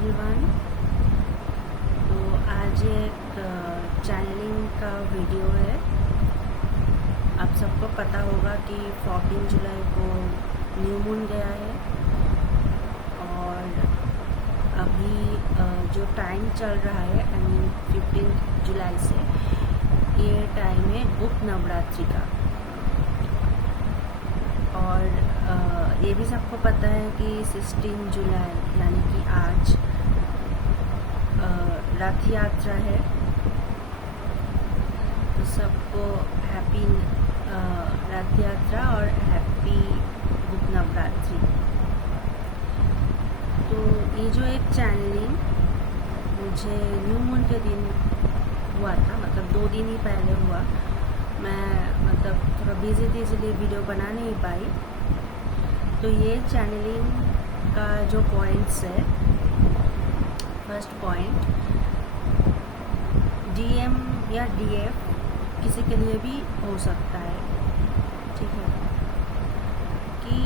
Everyone. तो आज एक चैनलिंग का वीडियो है। आप सबको पता होगा कि 14 जुलाई को न्यू मून गया है और अभी जो टाइम चल रहा है 15 जुलाई से ये टाइम है गुप्त नवरात्रि का। और ये भी सबको पता है कि 16 जुलाई यानी कि आज रथ यात्रा है। तो सबको हैप्पी रथ यात्रा और हैप्पी गुप्त नवरात्रि। तो ये जो एक चैनलिंग मुझे न्यू मून के दिन हुआ था, मतलब 2 दिन ही पहले हुआ। मैं मतलब थोड़ा बिजी थी इसलिए वीडियो बना नहीं पाई। तो ये चैनलिंग का जो पॉइंट्स है, फर्स्ट पॉइंट, डीएम या डीएफ किसी के लिए भी हो सकता है, ठीक है, कि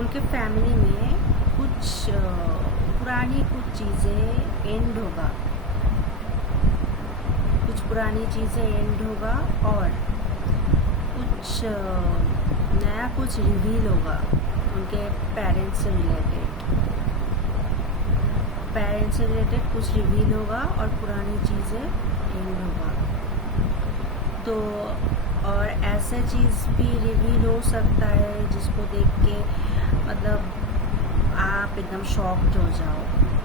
उनके फैमिली में कुछ पुरानी कुछ चीज़ें एंड होगा, कुछ पुरानी चीज़ें एंड होगा और कुछ नया कुछ रिवील होगा उनके पेरेंट्स से रिलेटेड कुछ रिवील होगा और पुरानी चीज़ें एंड होगा। तो और ऐसे चीज़ भी रिवील हो सकता है जिसको देख के मतलब आप एकदम शॉक्ड हो जाओ,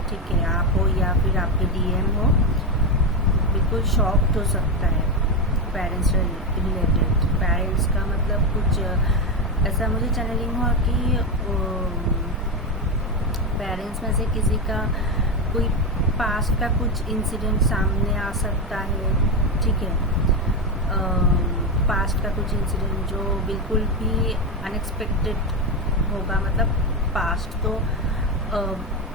ठीक है, आप हो या फिर आपके डीएम हो, बिल्कुल शॉक्ड हो सकता है पेरेंट्स से रिलेटेड। पेरेंट्स का मतलब कुछ ऐसा मुझे चैनलिंग हुआ कि पेरेंट्स में से किसी का कोई पास्ट का कुछ इंसिडेंट सामने आ सकता है, ठीक है, पास्ट का कुछ इंसिडेंट जो बिल्कुल भी अनएक्सपेक्टेड होगा। मतलब पास्ट तो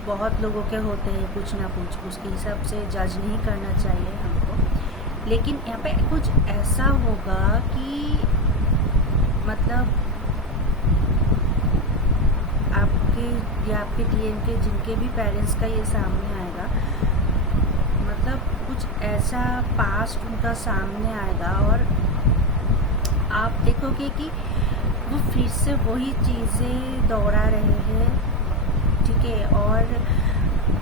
बहुत लोगों के होते हैं कुछ ना कुछ, उसके हिसाब से जज नहीं करना चाहिए हमको, लेकिन यहाँ पे कुछ ऐसा होगा कि मतलब आपके या आपके डीएम के जिनके भी पेरेंट्स का ये सामने आएगा, मतलब कुछ ऐसा पास्ट उनका सामने आएगा और आप देखोगे कि वो फिर से वही चीज़ें दोहरा रहे हैं, ठीक है, और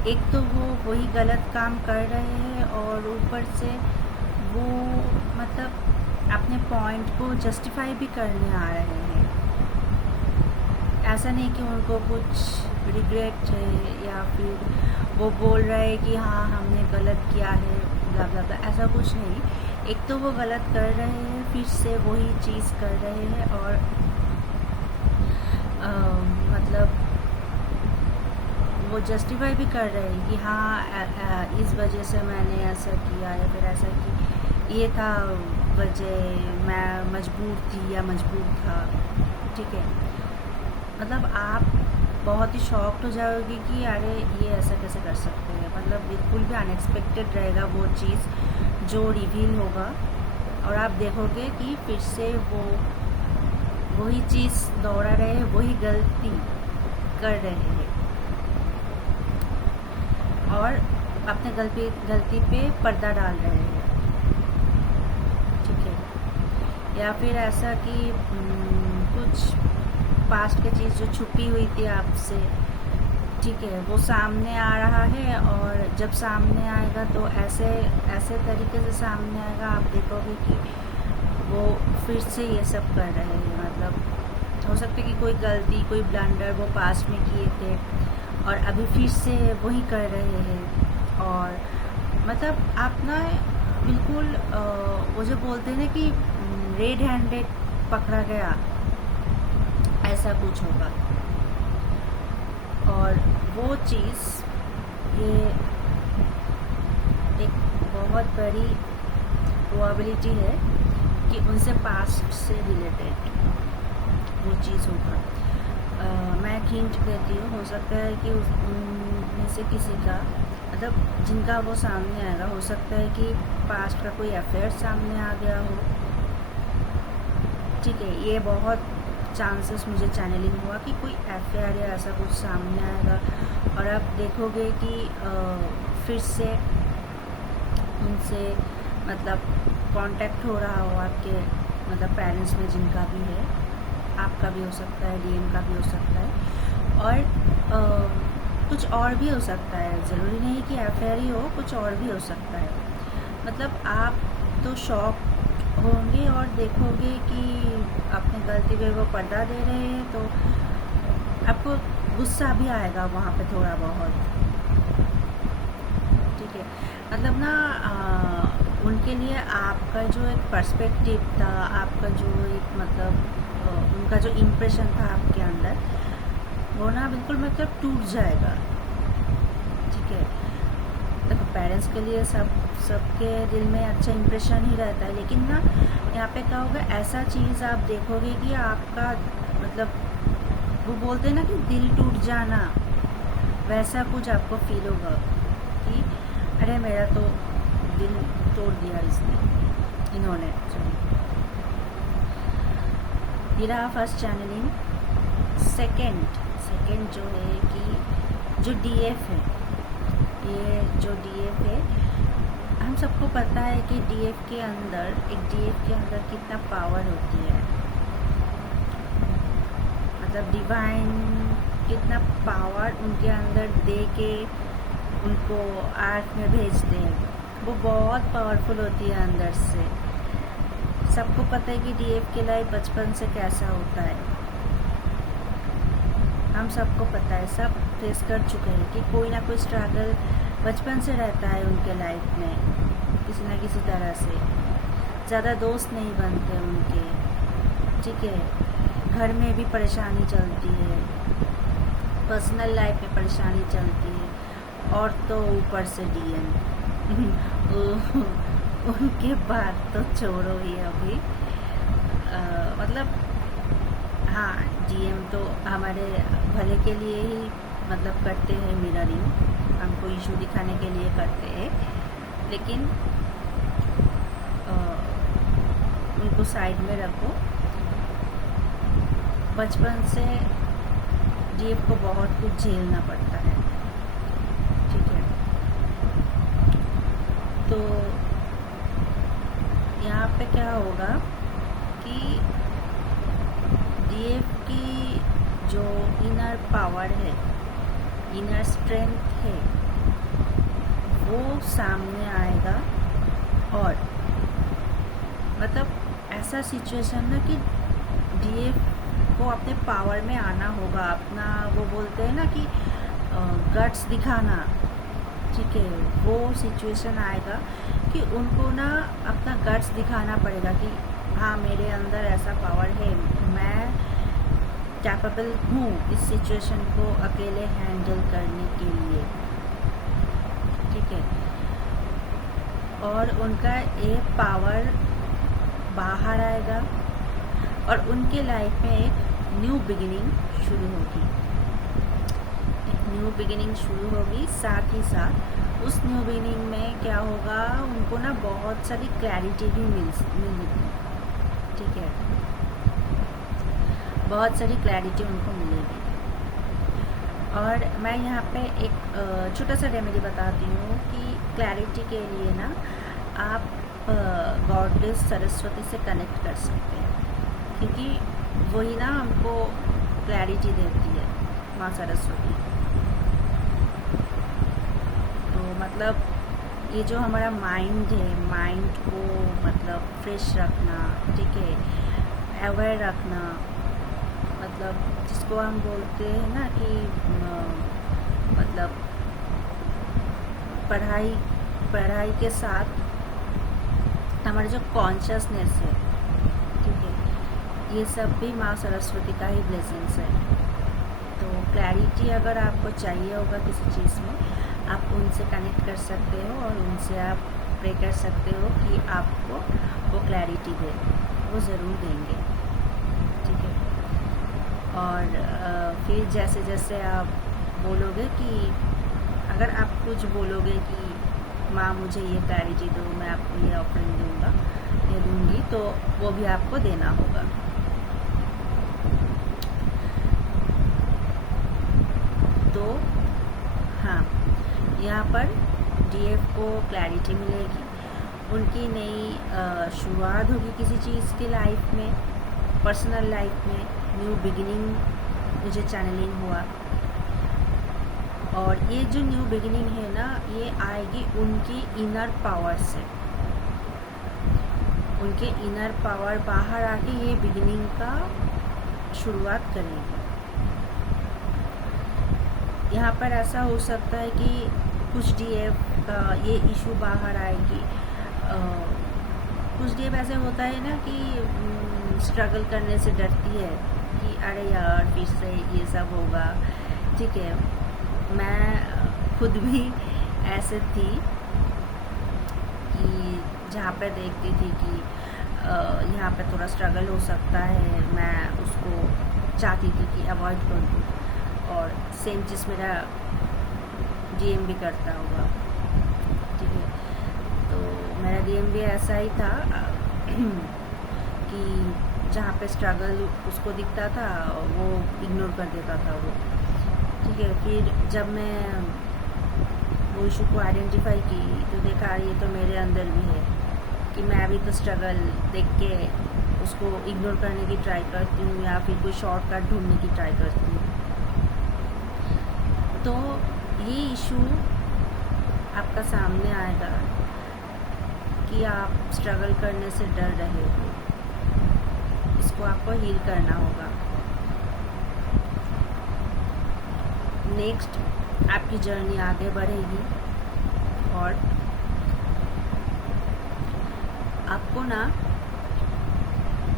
एक तो वो वही गलत काम कर रहे हैं और ऊपर से वो मतलब अपने पॉइंट को जस्टिफाई भी करने आ रहे हैं। ऐसा नहीं कि उनको कुछ रिग्रेट है या फिर वो बोल रहे हैं कि हाँ हमने गलत किया है, ब्ला ब्ला ब्ला, ऐसा कुछ नहीं। एक तो वो गलत कर रहे हैं, फिर से वही चीज़ कर रहे हैं और मतलब वो जस्टिफाई भी कर रहे हैं कि हाँ इस वजह से मैंने ऐसा किया या फिर ऐसा कि ये था वजह, मैं मजबूर थी या मजबूर था, ठीक है। मतलब आप बहुत ही शॉक्ड हो जाओगे कि अरे ये ऐसा कैसे कर सकते हैं, मतलब बिल्कुल भी अनएक्सपेक्टेड रहेगा वो चीज़ जो रिवील होगा और आप देखोगे कि फिर से वो वही चीज़ दोहरा रहे हैं, वही गलती कर रहे हैं और अपने गलती पे पर्दा डाल रहे हैं, ठीक है। या फिर ऐसा कि कुछ पास्ट की चीज़ जो छुपी हुई थी आपसे, ठीक है, वो सामने आ रहा है और जब सामने आएगा तो ऐसे तरीके से सामने आएगा, आप देखोगे कि वो फिर से ये सब कर रहे हैं। मतलब हो सकता है कि कोई गलती, कोई ब्लंडर वो पास्ट में किए थे और अभी फिर से वही कर रहे हैं। और मतलब आप ना बिल्कुल वो जो बोलते हैं ना कि रेड हैंडेड पकड़ा गया, ऐसा कुछ होगा। और वो चीज़ ये एक बहुत बड़ी प्रोबेबिलिटी है कि उनसे पास्ट से रिलेटेड वो चीज़ होगा। मैं एक हिंट देती हूँ, हो सकता है कि उनमें से किसी का मतलब जिनका वो सामने आएगा, हो सकता है कि पास्ट का कोई अफेयर सामने आ गया हो, ठीक है। ये बहुत चांसेस मुझे चैनलिंग हुआ कि कोई अफेयर या ऐसा कुछ सामने आएगा और आप देखोगे कि फिर से उनसे मतलब कांटेक्ट हो रहा हो आपके मतलब पेरेंट्स में जिनका भी है, आपका भी हो सकता है, डीएम का भी हो सकता है और कुछ और भी हो सकता है, ज़रूरी नहीं कि अफेयर ही हो, कुछ और भी हो सकता है। मतलब आप तो शॉक होंगे और देखोगे कि अपने गलती पे वो पर्दा दे रहे हैं, तो आपको गुस्सा भी आएगा वहाँ पे थोड़ा बहुत, ठीक है। मतलब ना उनके लिए आपका जो एक पर्सपेक्टिव था, आपका जो एक मतलब उनका जो इम्प्रेशन था आपके अंदर, वो ना बिल्कुल मतलब टूट जाएगा, ठीक है। देखो पेरेंट्स के लिए सबके दिल में अच्छा इम्प्रेशन ही रहता है, लेकिन ना यहाँ पे क्या होगा, ऐसा चीज़ आप देखोगे कि आपका मतलब वो बोलते हैं ना कि दिल टूट जाना, वैसा कुछ आपको फील होगा कि अरे मेरा तो दिल तोड़ दिया इन्होंने। ये रहा फर्स्ट चैनलिंग। सेकंड जो है कि जो डीएफ है, ये जो डीएफ है, हम सबको पता है कि डीएफ के अंदर कितना पावर होती है, मतलब डिवाइन कितना पावर उनके अंदर दे के उनको आर्ट में भेजते हैं, वो बहुत पावरफुल होती है अंदर से। सबको पता है कि डीएफ की लाइफ बचपन से कैसा होता है, हम सबको पता है, सब फेस कर चुके हैं कि कोई ना कोई स्ट्रगल बचपन से रहता है उनके लाइफ में, किसी ना किसी तरह से। ज़्यादा दोस्त नहीं बनते उनके, ठीक है। घर में भी परेशानी चलती है, पर्सनल लाइफ में परेशानी चलती है, और तो ऊपर से डीएम उनके बाद तो छोड़ो ही अभी। मतलब हाँ, डीएम तो हमारे भले के लिए ही मतलब करते हैं, मिररिंग हमको इशू दिखाने के लिए करते हैं, लेकिन उनको साइड में रखो। बचपन से डीएम को बहुत कुछ झेलना पड़ता है, ठीक है। तो यहाँ पे क्या होगा कि डीएफ की जो इनर पावर है, इनर स्ट्रेंथ है, वो सामने आएगा। और मतलब ऐसा सिचुएशन ना कि डीएफ को अपने पावर में आना होगा, अपना वो बोलते हैं ना कि गट्स दिखाना, ठीक है। वो सिचुएशन आएगा कि उनको ना अपना गट्स दिखाना पड़ेगा कि हाँ, मेरे अंदर ऐसा पावर है, मैं कैपेबल हूँ इस सिचुएशन को अकेले हैंडल करने के लिए, ठीक है। और उनका ये पावर बाहर आएगा और उनके लाइफ में एक न्यू बिगिनिंग शुरू होगी, साथ ही साथ उस न्यू बिगिनिंग में क्या होगा, उनको ना बहुत सारी क्लैरिटी भी मिलेगी, ठीक है। बहुत सारी क्लैरिटी उनको मिलेगी। और मैं यहाँ पे एक छोटा सा रेमेडी बताती हूँ कि क्लैरिटी के लिए ना आप गॉडेस सरस्वती से कनेक्ट कर सकते हैं, क्योंकि वही ना हमको क्लैरिटी देती है, माँ सरस्वती। तो मतलब ये जो हमारा माइंड है, माइंड को मतलब फ्रेश रखना, ठीक है, अवेयर रखना, मतलब जिसको हम बोलते हैं ना कि मतलब पढ़ाई के साथ हमारा जो कॉन्शियसनेस है, ठीक है, ये सब भी माँ सरस्वती का ही ब्लेसिंग्स है। तो क्लैरिटी अगर आपको चाहिए होगा किसी चीज़ में, आप उनसे कनेक्ट कर सकते हो और उनसे आप प्रे कर सकते हो कि आपको वो क्लैरिटी दे, वो ज़रूर देंगे, ठीक है। और फिर जैसे जैसे आप बोलोगे कि अगर आप कुछ बोलोगे कि माँ मुझे ये क्लैरिटी दो, मैं आपको ये ऑफरिंग दूंगी, तो वो भी आपको देना होगा। तो हाँ, यहाँ पर डीएफ को क्लैरिटी मिलेगी, उनकी नई शुरुआत होगी किसी चीज़ की लाइफ में, पर्सनल लाइफ में, न्यू बिगिनिंग मुझे चैनलिंग हुआ। और ये जो न्यू बिगिनिंग है ना, ये आएगी उनकी इनर पावर से, उनके इनर पावर बाहर आके ये बिगिनिंग का शुरुआत करेंगे। यहाँ पर ऐसा हो सकता है कि कुछ डीएफ का ये इशू बाहर आएगी। कुछ डीएफ ऐसे होता है ना कि स्ट्रगल करने से डरती है कि अरे यार फिर से ये सब होगा। ठीक है, मैं खुद भी ऐसे थी कि जहाँ पे देखती थी कि यहाँ पे थोड़ा स्ट्रगल हो सकता है, मैं उसको चाहती थी कि अवॉइड कर दूँ, और सेम चीज़ मेरा डीएम भी करता होगा। ठीक है, तो मेरा डीएम भी ऐसा ही था कि जहाँ पे स्ट्रगल उसको दिखता था वो इग्नोर कर देता था वो। ठीक है, फिर जब मैं वो इशू को आइडेंटिफाई की तो देखा ये तो मेरे अंदर भी है कि मैं अभी तो स्ट्रगल देख के उसको इग्नोर करने की ट्राई करती हूँ या फिर कोई शॉर्टकट ढूंढने की ट्राई करती हूँ। तो ये इशू आपका सामने आएगा कि आप स्ट्रगल करने से डर रहे हो, इसको आपको हील करना होगा। नेक्स्ट आपकी जर्नी आगे बढ़ेगी और आपको ना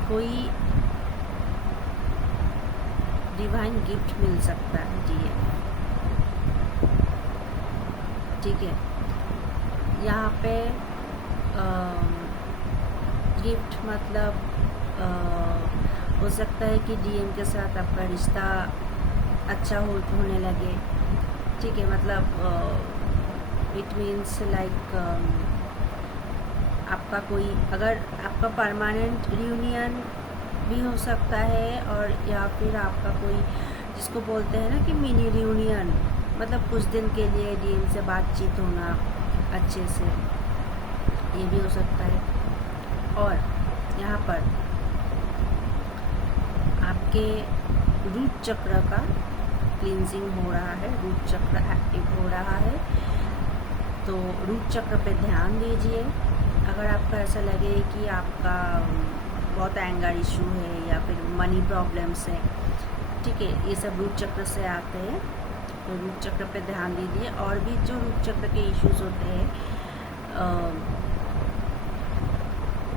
कोई डिवाइन गिफ्ट मिल सकता है डीएफ। ठीक है, यहाँ पे गिफ्ट मतलब हो सकता है कि डीएम के साथ आपका रिश्ता अच्छा होने लगे। ठीक है, मतलब इट मीन्स लाइक आपका कोई, अगर आपका परमानेंट रियूनियन भी हो सकता है, और या फिर आपका कोई जिसको बोलते हैं ना कि मिनी रियूनियन, मतलब कुछ दिन के लिए डीएम से बातचीत होना अच्छे से, ये भी हो सकता है। और यहाँ पर आपके रूट चक्र का क्लींजिंग हो रहा है, रूट चक्र एक्टिव हो रहा है, तो रूट चक्र पे ध्यान दीजिए। अगर आपको ऐसा लगे कि आपका बहुत एंगर इशू है या फिर मनी प्रॉब्लम्स है, ठीक है, ये सब रूट चक्र से आते हैं, तो रूट चक्र पे ध्यान दीजिए। और भी जो रूट चक्र के इश्यूज होते हैं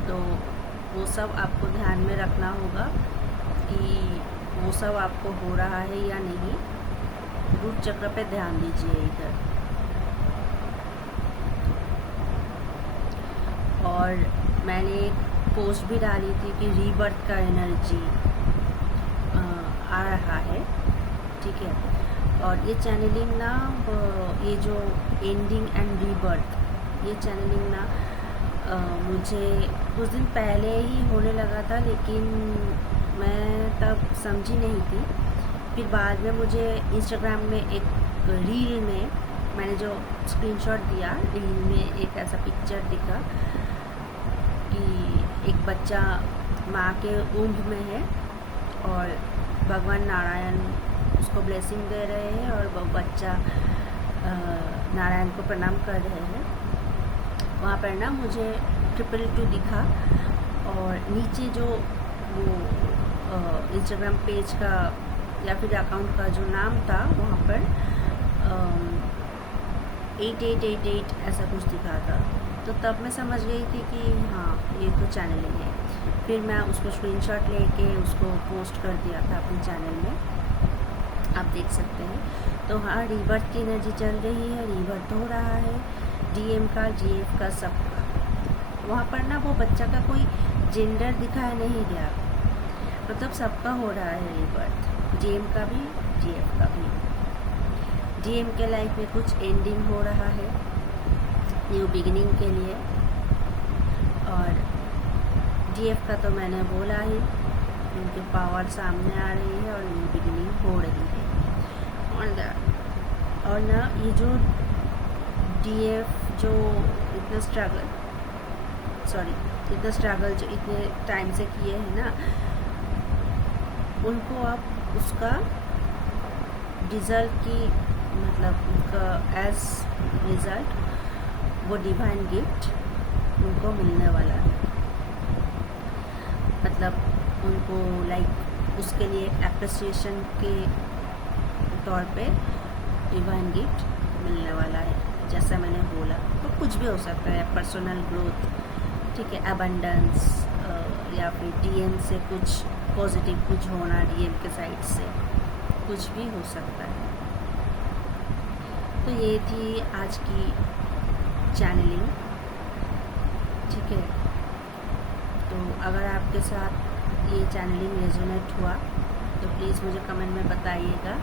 तो वो सब आपको ध्यान में रखना होगा कि वो सब आपको हो रहा है या नहीं। रूट चक्र पे ध्यान दीजिए इधर। और मैंने एक पोस्ट भी डाली थी कि रीबर्थ का एनर्जी आ रहा है। ठीक है, और ये चैनलिंग ना, ये जो एंडिंग एंड रीबर्थ, ये चैनलिंग ना मुझे कुछ दिन पहले ही होने लगा था, लेकिन मैं तब समझी नहीं थी। फिर बाद में मुझे इंस्टाग्राम में एक रील में मैंने जो स्क्रीनशॉट दिया, रील में एक ऐसा पिक्चर दिखा कि एक बच्चा माँ के ऊँट में है और भगवान नारायण उसको ब्लेसिंग दे रहे हैं और वो बच्चा नारायण को प्रणाम कर रहे हैं। वहाँ पर ना मुझे 222 दिखा, और नीचे जो वो इंस्टाग्राम पेज का या फिर अकाउंट का जो नाम था वहाँ पर 8888 ऐसा कुछ दिखा था। तो तब मैं समझ गई थी कि हाँ, ये तो चैनलिंग है। फिर मैं उसको स्क्रीनशॉट लेके उसको पोस्ट कर दिया था अपने चैनल में, आप देख सकते हैं। तो हाँ, रीबर्थ की एनर्जी चल रही है, रीबर्थ हो रहा है, डीएम का, जीएफ का, सबका। वहाँ पर ना वो बच्चा का कोई जेंडर दिखाया नहीं गया, मतलब सबका हो रहा है रीबर्थ, डीएम का भी, जीएफ का भी। डीएम के लाइफ में कुछ एंडिंग हो रहा है न्यू बिगिनिंग के लिए, और जीएफ का तो मैंने बोला ही, उनकी पावर सामने आ रही है और न्यू बिगिनिंग हो रही है। और और ना ये जो DF जो इतना स्ट्रगल जो इतने टाइम से किए हैं ना, उनको आप उसका रिज़ल्ट की मतलब उनका एज रिज़ल्ट वो डिवाइन गिफ्ट उनको मिलने वाला है। मतलब उनको लाइक उसके लिए अप्रिसिएशन के तौर पे डिवाइन गिफ्ट मिलने वाला है। जैसा मैंने बोला तो कुछ भी हो सकता है, पर्सनल ग्रोथ, ठीक है, अबंडेंस, या फिर DM से कुछ पॉजिटिव कुछ होना, DM के साइड से कुछ भी हो सकता है। तो ये थी आज की चैनलिंग, ठीक है। तो अगर आपके साथ ये चैनलिंग रेजोनेट हुआ तो प्लीज़ मुझे कमेंट में बताइएगा।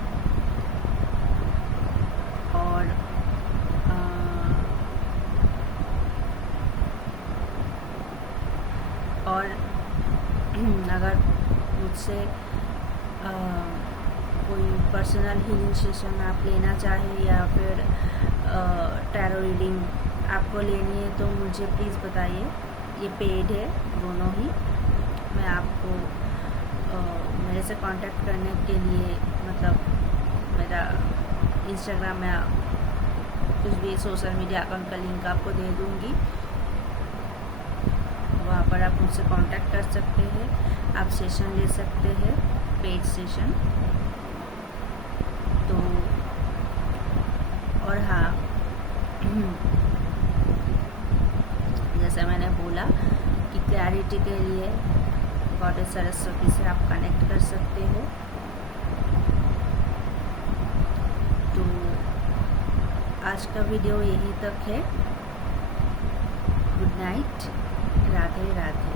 और अगर मुझसे कोई पर्सनल हीलिंग सेशन आप लेना चाहें या फिर टैरो रीडिंग आपको लेनी है तो मुझे प्लीज़ बताइए। ये पेड है दोनों ही। मैं आपको मेरे से कांटेक्ट करने के लिए मतलब मेरा इंस्टाग्राम में कुछ भी सोशल मीडिया अकाउंट का लिंक आपको दे दूँगी, वहाँ पर आप मुझसे कांटेक्ट कर सकते हैं। आप सेशन ले सकते हैं, पेड सेशन। तो और हाँ, जैसे मैंने बोला कि क्लैरिटी के लिए गॉडेस सरस्वती से आप कनेक्ट कर सकते हो। तो आज का वीडियो यहीं तक है। Good night, Radhe Radhe.